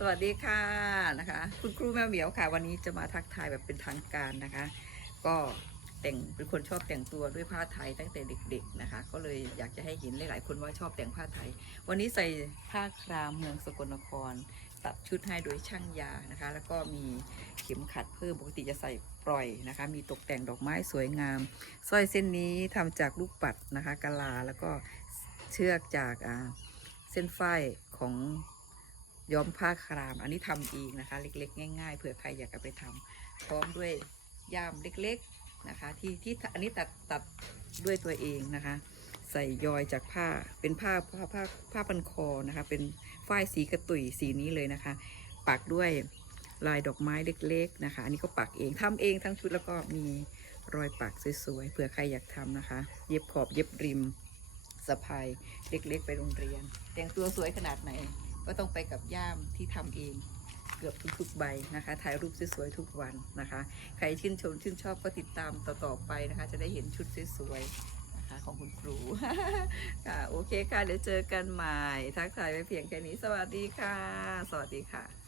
สวัสดีค่ะนะคะ คุณครูแมวเหมียวค่ะ วันนี้จะมาทักทายแบบเป็นทางการนะคะ ก็แต่งเป็นคนชอบแต่งตัวด้วยผ้าไทยตั้งแต่เด็ก ๆนะคะ ก็เลยอยากจะให้เห็นหลายๆคนว่าชอบแต่งผ้าไทย วันนี้ใส่ผ้าครามเมืองสกลนคร ตัดชุดให้โดยช่างยานะคะ แล้วก็มีเข็มขัดเพิ่มปกติจะใส่ปล่อยนะคะ มีตกแต่งดอกไม้สวยงามสร้อยเส้นนี้ทำจากลูกปัดนะคะกะลาแล้วก็เชือกจากเส้นฝ้ายของ ย้อมผ้าคราม อันนี้ทำเองนะคะ เล็กๆ ง่าย ๆ เผื่อใครอยากจะไปทำพร้อมด้วยย่ามเล็กๆนะคะ ที่ที่อันนี้ตัดตัดด้วยตัวเองนะคะ ใส่ยอยจากผ้าเป็นผ้าผ้าผ้าผ้าพันคอนะคะ เป็นฝ้ายสีกระตุยสีนี้เลยนะคะ ปักด้วยลายดอกไม้เล็ก ๆ นะคะ อันนี้ก็ปักเองทำเองทั้งชุดแล้วก็มีรอยปักสวยๆเผื่อใครอยากทำนะคะ เย็บขอบเย็บริมสะพายเล็ก ๆ ไปโรงเรียน แต่งตัวสวยขนาดไหน ก็ต้องไปกับย่ามที่ทำเองเกือบทุกๆใบนะคะถ่ายรูปสวยๆทุกวันนะคะ ใครชื่นชมชื่นชอบก็ติดตามต่อๆไปนะคะ จะได้เห็นชุดสวยๆนะคะของคุณครูค่ะโอเคค่ะเดี๋ยวเจอกันใหม่ ทักทายไปเพียงแค่นี้ สวัสดีค่ะ สวัสดีค่ะ